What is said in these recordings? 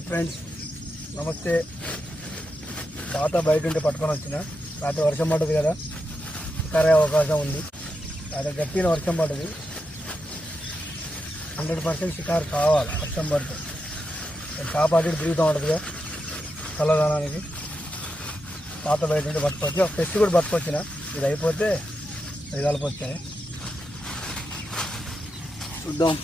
Hi friends, నమస్తే. తాత బయట ఉంటే పట్టుకొని వచ్చిన. రాత్రి వర్షం పడ్డది కదా, కరే అవకాశం ఉంది. అదే గట్టిన వర్షం పడ్డది. 100% షికారు కావాలి వర్షం పడితే. చేప అటు తిరుగుతూ ఉంటుందిగా చల్లదనానికి. తాత బయట ఉంటే పట్టుకొచ్చి ఒక టెస్ట్ కూడా పట్టుకొచ్చిన. ఇది అయిపోతే అది కలపొచ్చాయి. చూద్దాం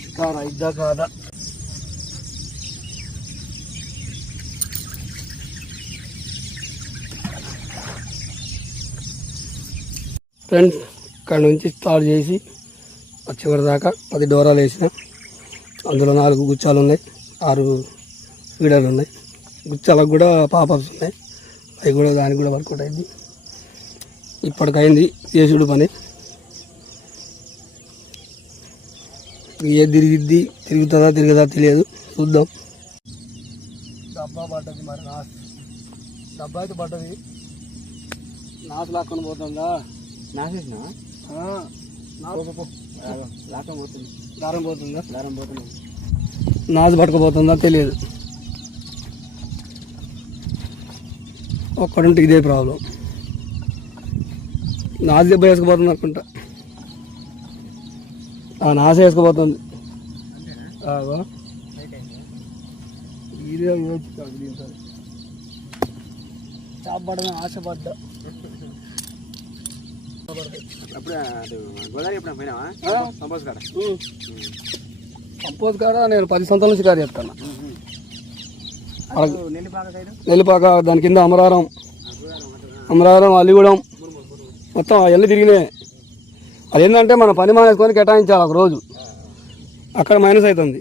షికారు అయిద్దా కాదా. ఫ్రెండ్స్, ఇక్కడ నుంచి స్టార్ట్ చేసి చివరి దాకా 10 డోరాలు వేసిన. అందులో 4 గుచ్చాలు ఉన్నాయి, 6 ఫీడర్లు ఉన్నాయి. గుచ్చాలకు కూడా పాపప్స్ ఉన్నాయి, అవి కూడా దానికి కూడా వర్కౌట్ అయింది. ఇప్పటికైంది చేసుడు పని. ఏ తిరుగుతుందా తిరగదా తెలియదు, చూద్దాం. డబ్బా పడ్డది, మరి డబ్బా అయితే పడ్డది. నాసు లాక్కొని పోతుందా? నాసేసిన దారం పోతుందా? నాసు పట్టుకుపోతుందా తెలియదు. ఒక్కడుంటే ఇదే ప్రాబ్లం. నాసు దెబ్బ వేసుకుపోతుంది అనుకుంటా. నాసు వేసుకుపోతుంది. ఇదే చేప పడమే ఆశపడ్డా. కంపోజ్ కాడ నేను 10 సంవత్సరాల నుంచి కాదు చెప్తాను. నెల్లిపాక, దాని కింద అమరారం, అల్లిగూడెం మొత్తం అవన్నీ తిరిగినాయి. అదేంటంటే మన పని మానేసుకొని కేటాయించాలి ఒక రోజు. అక్కడ మైనస్ అవుతుంది.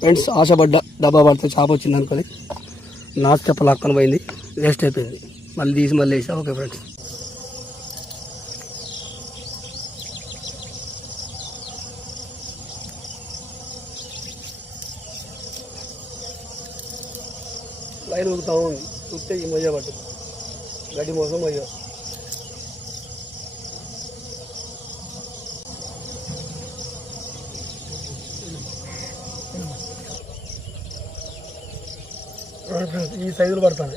ఫ్రెండ్స్, ఆశపడ్డా డబ్బా పడితే చేప వచ్చింది అనుకొని నాసు చెప్ప లాక్కొని పోయింది, వేస్ట్ అయిపోయింది. మళ్ళీ తీసి మళ్ళీ వేసా. ఓకే ఫ్రెండ్స్, లైన్ ఊగుతాము. ఊగితే ఈ మొయ్య పట్టు, గడ్డి మోసం మొయ్య. ఈ సైజులు పడుతుంది.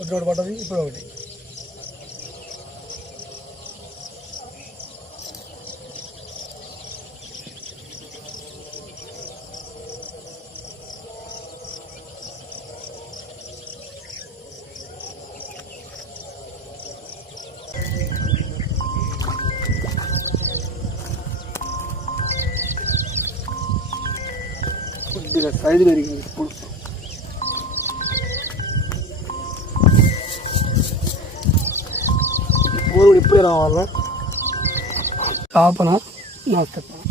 ఒకటి పడ్డది, ఇప్పుడు ఒకటి. కొద్దిగా సైజు పెరిగింది ఇప్పుడు. పూలు ఇప్పుడే రావాలా. చేపన నాకు చెప్పాను.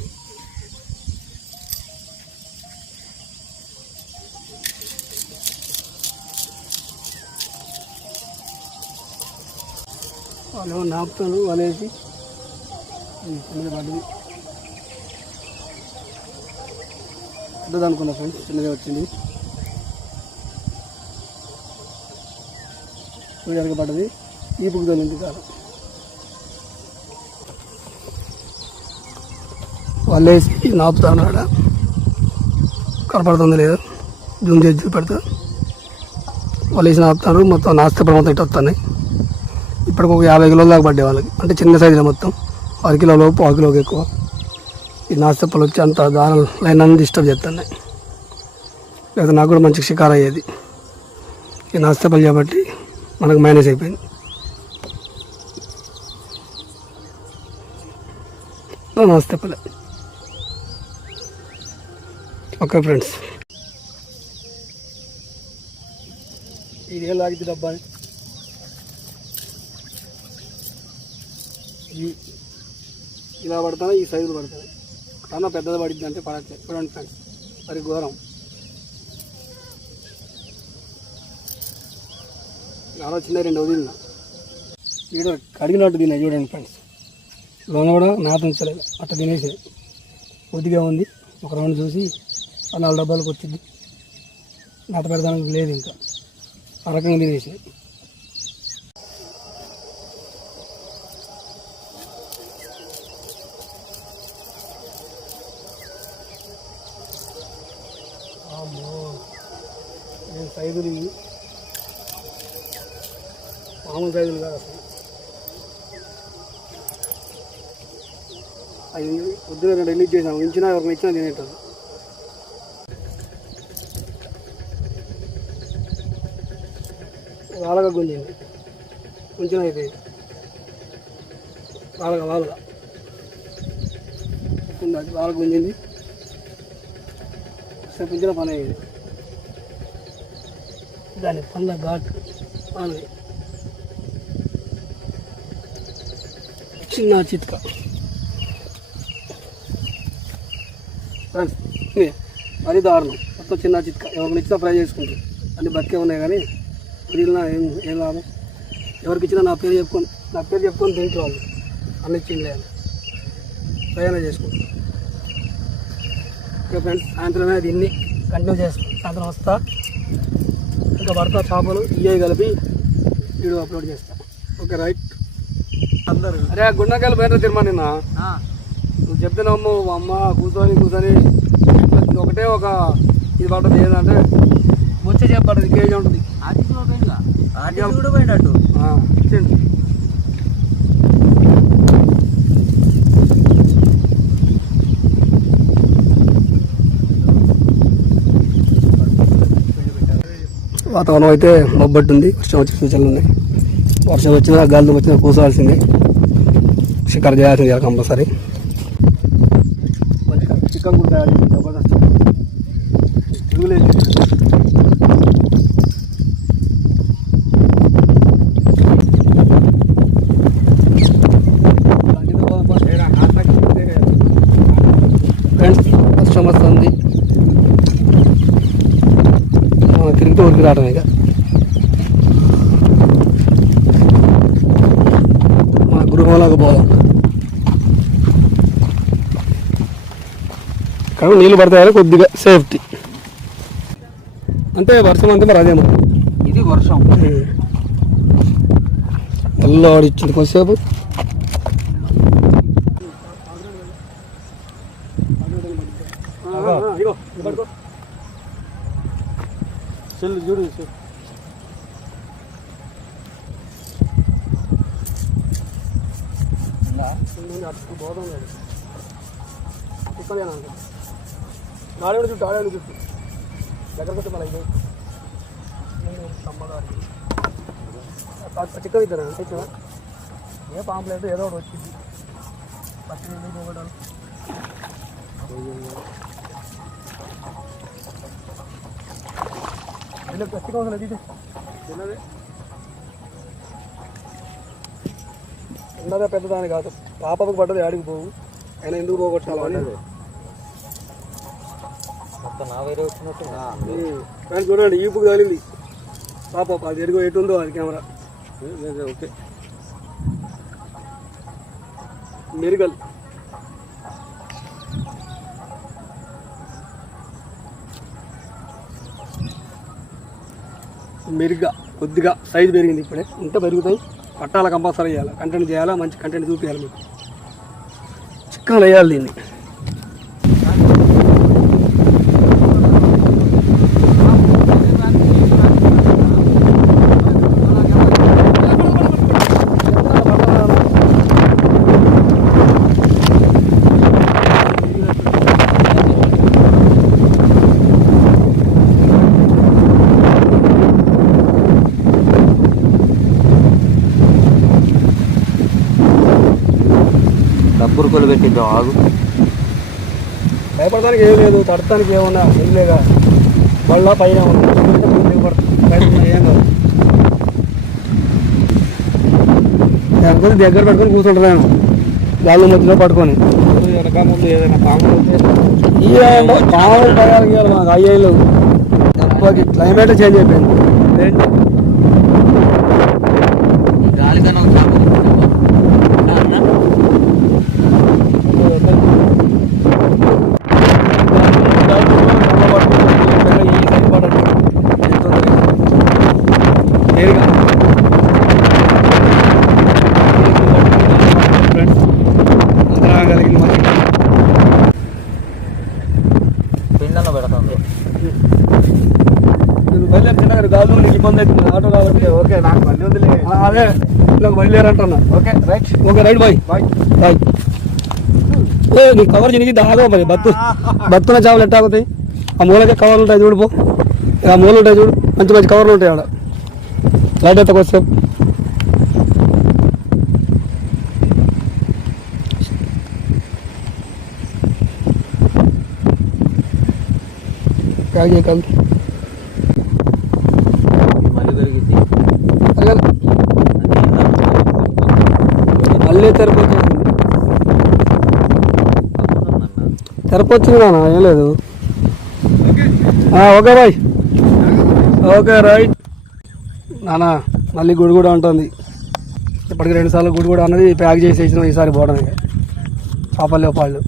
వాళ్ళు నాపుతాను వలేసి చిన్నది పడ్డది. పెద్దది అనుకున్నా ఫ్రెండ్స్, చిన్నదే వచ్చింది. వీడికి పడ్డది. ఈ బుక్ తోలింది కాదు. వాళ్ళేసి నాపుతాను. ఆడ కనపడుతుంది లేదు, జూమ్ చేసి చూపెడతా. వాళ్ళు వేసి నాపుతారు. మొత్తం నాస్తపడి మొత్తం ఇటు వస్తున్నాయి. ఇప్పటికి ఒక 50 కిలోల దాకా పడ్డే వాళ్ళకి. అంటే చిన్న సైజులో మొత్తం 6 కిలోలు, 1/4 కిలోకి ఎక్కువ. ఈ నాస్తపలు వచ్చి అంత దాని లైన్ అన్ని డిస్టర్బ్ చేస్తున్నాయి. లేదా నాకు కూడా మంచి షికారు అయ్యేది. ఈ నాస్తపలు కాబట్టి మనకు మైనస్ అయిపోయింది. నాస్తపలే. ఓకే ఫ్రెండ్స్, ఇది ఏం లాగిద్ది డబ్బా. ఇలా పడతాను, ఈ సైజులు పడతాయి. కన్నా పెద్దది పడిద్ది అంటే పడట్లేదు. చూడండి ఫ్రెండ్స్, మరి ఘోరం. చాలా చిన్న 2 వదిలిన ఈడ కడిగినట్టు తిన్నాయి. చూడండి ఫ్రెండ్స్, లోన కూడా మేత ఉంచలేదు, అట్లా తినేసేది. కొద్దిగా ఉంది. ఒక రౌండ్ చూసి 4 డబ్బాలకు వచ్చింది. మేత పెడతానికి లేదు, ఇంకా ఆ రకంగా తినేసేది. సైజులు ఇవి మామూలు సైజులు కాదు అసలు. అవి పొద్దున రిలీజ్ చేసాము, ఇచ్చినా ఎవరికి ఇచ్చినా తినేటారు. వాళ్ళగా గుంజింది, కొంచెం అయితే వాళ్ళగా వాళ్ళగా గుంజింది, కొంచెం పని అయ్యేది. దాని పండ్ల ఘాటు అని చిన్న చిత్క. ఫ్రెండ్స్ మరీ దారుణం, మొత్తం చిన్న చిత్క. ఎవరికి ఇచ్చినా ఫ్రై చేసుకుంటారు, అన్ని బతికే ఉన్నాయి. కానీ మిగిలిన ఏం లాభం? ఎవరికి ఇచ్చినా నా పేరు చెప్పుకొని తింటారు వాళ్ళు. అన్ని ఇచ్చింది అని ప్రయాణం చేసుకుంటారు. ఓకే ఫ్రెండ్స్, సాయంత్రమే దీన్ని కంటిన్యూ చేస్తాం. సాయంత్రం వస్తా, ఇంకా పడతా చేపలు ఇవే కలిపి వీడియో అప్లోడ్ చేస్తా. Okay right. అందరు అరే గుండకాయలు బయట తిరుమా నిన్న నువ్వు చెప్తున్నావు అమ్మ కూర్చొని ఒకటే ఒక ఇది పడుతుంది. ఏంటంటే వచ్చే చెప్పబడుతుంది, కేజీ ఉంటుంది. కూడా పోయినట్టు వాతావరణం అయితే మబ్బట్టుంది, వర్షం వచ్చే సూచనలు ఉన్నాయి. వర్షం వచ్చినా గాలితో వచ్చినా కూసాల్సిందే, షికారు చేయాల్సింది కంపల్సరీ. చికెన్ కూడా తయారు చేసి జబర్దస్త్ తిరుగులేదు. ఫ్రెండ్స్ వర్షం వస్తుంది, తిరిగితే ఊరికి రావడం. ఇక మా గృహంలోకి పోదాం. కానీ నీళ్ళు పడతాయని కొద్దిగా సేఫ్టీ అంటే. వర్షం అంతే మరి అదేమో ఇది వర్షం మళ్ళీ ఆడిచ్చింది కొద్దిసేపు. చూడు బోధం లేదు, గాడి చుట్టూ ఆడే చుట్టూ దగ్గరకు వచ్చి మళ్ళీ చిక్క ఇద్దరు తెచ్చా. ఏ పాంప్లెట్ ఏదో ఒకటి వచ్చింది, పచ్చి నీళ్ళు పోగొట్టాలి. ఖచ్చితంగా అవసరం అయితే చిన్నదే, చిన్నదే పెద్దదాని కాదు. పాపకు పడ్డది ఆడికి పోవు, అయినా ఎందుకు పోగొట్టాలి. కానీ చూడండి ఈపుకు తగిలింది పాప. అది ఎడుగు ఎటు ఉందో అది కెమెరా. ఓకే మెరుగల్ మెరుగ్గా కొద్దిగా సైజు పెరిగింది. ఇప్పుడే ఇంకా పెరుగుతాయి. పట్టాల కంపల్సరీ వేయాలి, కంటెంట్ చేయాలా, మంచి కంటెంట్ చూపించాలి మీకు. చిక్కలు వేయాలి దీన్ని. పురుకులు పెట్టిద్దాం. ఆగు, భయపడడానికి ఏం లేదు, తడటానికి ఏమన్నా వెళ్ళలేగా. బళ్ళ పైన ఉంది, ఏం కాదు. లేకపోతే దగ్గర పట్టుకొని కూర్చుంటాను, గాలి మధ్యలో పట్టుకొని. వెనక ముందు ఏదైనా పాములు పాములు పడాలి మాకు అయ్యేళ్ళు. దెబ్బకి క్లైమేట్ చేంజ్ అయిపోయింది. గాలికన్నా పిండలో పెడతాం. నేను బయలుదేరి చిన్నగా గాజు నీకు ఇబ్బంది అవుతుంది ఆటో కాబట్టి. ఓకే నాకు బండి వదిలే. అదే నాకు బయలుదేరంటున్నా. Okay right. Okay right bye. Bye. Bye. నీకు కవర్ చినికి దాగా మరి బతున్న చేపలు ఎట్టా అవుతాయి. ఆ మూలకే కవర్లు ఉంటాయి చూడు పో. ఆ మూలలు ఉంటాయి చూడు, మంచి మంచి కవర్లు ఉంటాయి ఆడ. లైట్ ఎత్తకు వస్తాం. కాదు కాదు మళ్ళీ పెరిగింది. మళ్ళీ తెరపొచ్చింది నాన్న, ఏం లేదు. Okay bye. Okay right. నాన్న మళ్ళీ గుడి కూడా ఉంటుంది. ఇప్పటికి 2 సార్లు గుడి కూడా అన్నది ప్యాక్ చేసి ఇచ్చిన ఈసారి పోవడం. చేపలు పాళ్ళు